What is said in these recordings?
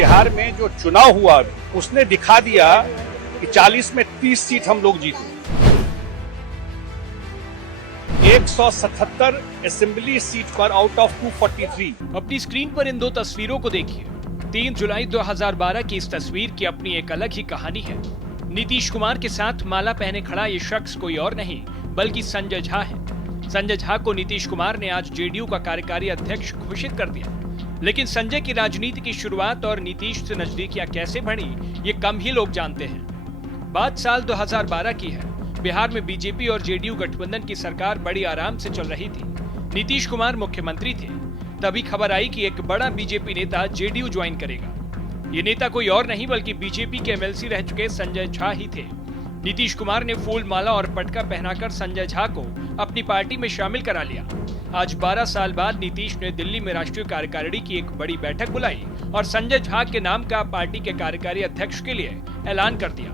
बिहार में जो चुनाव हुआ उसने दिखा दिया कि 40 में 30 सीट हम लोग जीते। 177 असेंबली सीट पर आउट ऑफ 243। अपनी स्क्रीन पर इन दो तस्वीरों को देखिए। 3 जुलाई 2012 की इस तस्वीर की अपनी एक अलग ही कहानी है। नीतीश कुमार के साथ माला पहने खड़ा ये शख्स कोई और नहीं बल्कि संजय झा है। संजय झा को नीतीश कुमार ने आज जेडीयू का कार्यकारी अध्यक्ष घोषित कर दिया। लेकिन संजय की राजनीति की शुरुआत और नीतीश से नजदीकियां कैसे बढ़ी, ये कम ही लोग जानते हैं। बात साल 2012 की है। बिहार में बीजेपी और जेडीयू गठबंधन की सरकार बड़ी आराम से चल रही थी। नीतीश कुमार मुख्यमंत्री थे। तभी खबर आई कि एक बड़ा बीजेपी नेता जेडीयू ज्वाइन करेगा। ये नेता कोई और नहीं बल्कि बीजेपी के एमएलसी रह चुके संजय झा ही थे। नीतीश कुमार ने फूल माला और पटका पहनाकर संजय झा को अपनी पार्टी में शामिल करा लिया। आज 12 साल बाद नीतीश ने दिल्ली में राष्ट्रीय कार्यकारिणी की एक बड़ी बैठक बुलाई और संजय झा के नाम का पार्टी के कार्यकारी अध्यक्ष के लिए ऐलान कर दिया।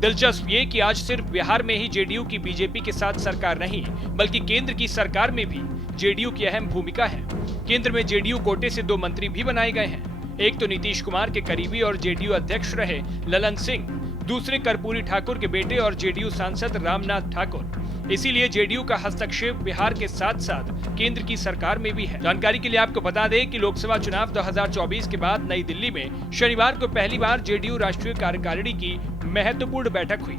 दिलचस्प ये कि आज सिर्फ बिहार में ही जेडीयू की बीजेपी के साथ सरकार नहीं बल्कि केंद्र की सरकार में भी जेडीयू की अहम भूमिका है। केंद्र में जेडीयू कोटे से 2 मंत्री भी बनाए गए हैं। एक तो नीतीश कुमार के करीबी और जेडीयू अध्यक्ष रहे ललन सिंह, दूसरे कर्पूरी ठाकुर के बेटे और जेडीयू सांसद रामनाथ ठाकुर। इसीलिए जेडीयू का हस्तक्षेप बिहार के साथ साथ केंद्र की सरकार में भी है। जानकारी के लिए आपको बता दें कि लोकसभा चुनाव 2024 के बाद नई दिल्ली में शनिवार को पहली बार जेडीयू राष्ट्रीय कार्यकारिणी की महत्वपूर्ण बैठक हुई।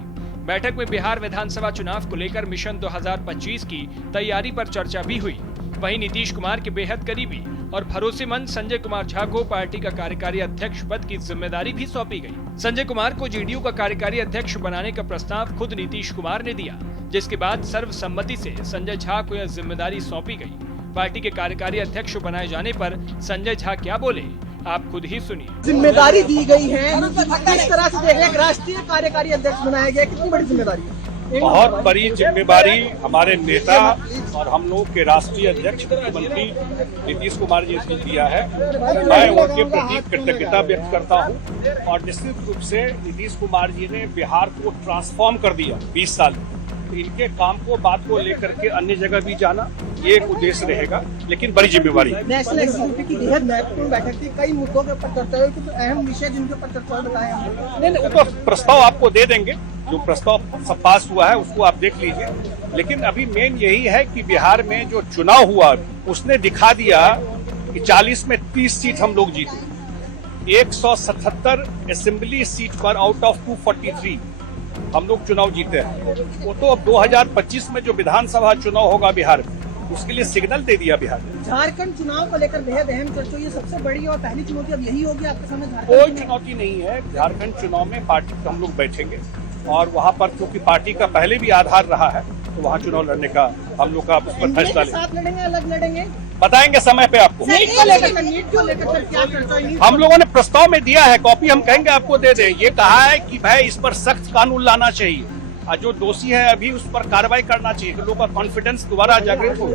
बैठक में बिहार विधानसभा चुनाव को लेकर मिशन 2025 की तैयारी पर चर्चा भी हुई। वहीं नीतीश कुमार के बेहद करीबी और भरोसेमंद संजय कुमार झा को पार्टी का कार्यकारी अध्यक्ष पद की जिम्मेदारी भी सौंपी गई। संजय कुमार को जेडीयू का कार्यकारी अध्यक्ष बनाने का प्रस्ताव खुद नीतीश कुमार ने दिया, जिसके बाद सर्वसम्मति से संजय झा को यह जिम्मेदारी सौंपी गई। पार्टी के कार्यकारी अध्यक्ष बनाए जाने पर संजय झा क्या बोले, आप खुद ही सुनिए। जिम्मेदारी दी गई है, किस तरह से देख रहे हैं? राष्ट्रीय कार्यकारी अध्यक्ष बनाया गया, कितनी बड़ी जिम्मेदारी है? बहुत बड़ी जिम्मेदारी हमारे नेता और हम लोग के राष्ट्रीय अध्यक्ष मुख्यमंत्री नीतीश कुमार जी ने दिया है। मैं उनके प्रति कृतज्ञता व्यक्त करता हूं और निश्चित रूप से नीतीश कुमार जी ने बिहार को ट्रांसफॉर्म कर दिया 20 साल में। तो इनके काम को बात को लेकर के अन्य जगह भी जाना ये एक उद्देश्य रहेगा, लेकिन बड़ी जिम्मेवारी है। नेशनल एग्जीक्यूटिव की बेहद महत्वपूर्ण बैठक थी, कई मुद्दों के ऊपर चर्चा हुई, कुछ अहम विषय जिनके ऊपर चर्चा बताए हमने। नहीं, वो तो प्रस्ताव आपको दे देंगे। जो प्रस्ताव सब पास हुआ है उसको आप देख लीजिए। लेकिन अभी मेन यही है कि बिहार में जो चुनाव हुआ उसने दिखा दिया कि 40 में 30 सीट हम लोग जीते। 177 असेंबली सीट पर आउट ऑफ 243 हम लोग चुनाव जीते हैं। वो तो अब 2025 में जो विधानसभा चुनाव होगा बिहार में, उसके लिए सिग्नल दे दिया बिहार ने। झारखंड चुनाव को लेकर बेहद अहम चर्चा, ये सबसे बड़ी और पहली चुनौती अब यही होगी आपके सामने? कोई चुनौती नहीं है। झारखंड चुनाव में पार्टी हम लोग बैठेंगे और वहाँ पर क्योंकि पार्टी का पहले भी आधार रहा है, तो वहाँ चुनाव लड़ने का हम लोग का उस पर फैसला लड़ेंगे, अलग लड़ेंगे, बताएंगे समय पे आपको। नीट को लेकर क्या चर्चा? हम लोगों ने प्रस्ताव में दिया है, कॉपी हम कहेंगे आपको दे दें। ये कहा है कि भाई इस पर सख्त कानून लाना चाहिए और जो दोषी है अभी उस पर कार्रवाई करना चाहिए। लोगों का कॉन्फिडेंस दोबारा जागृत हो।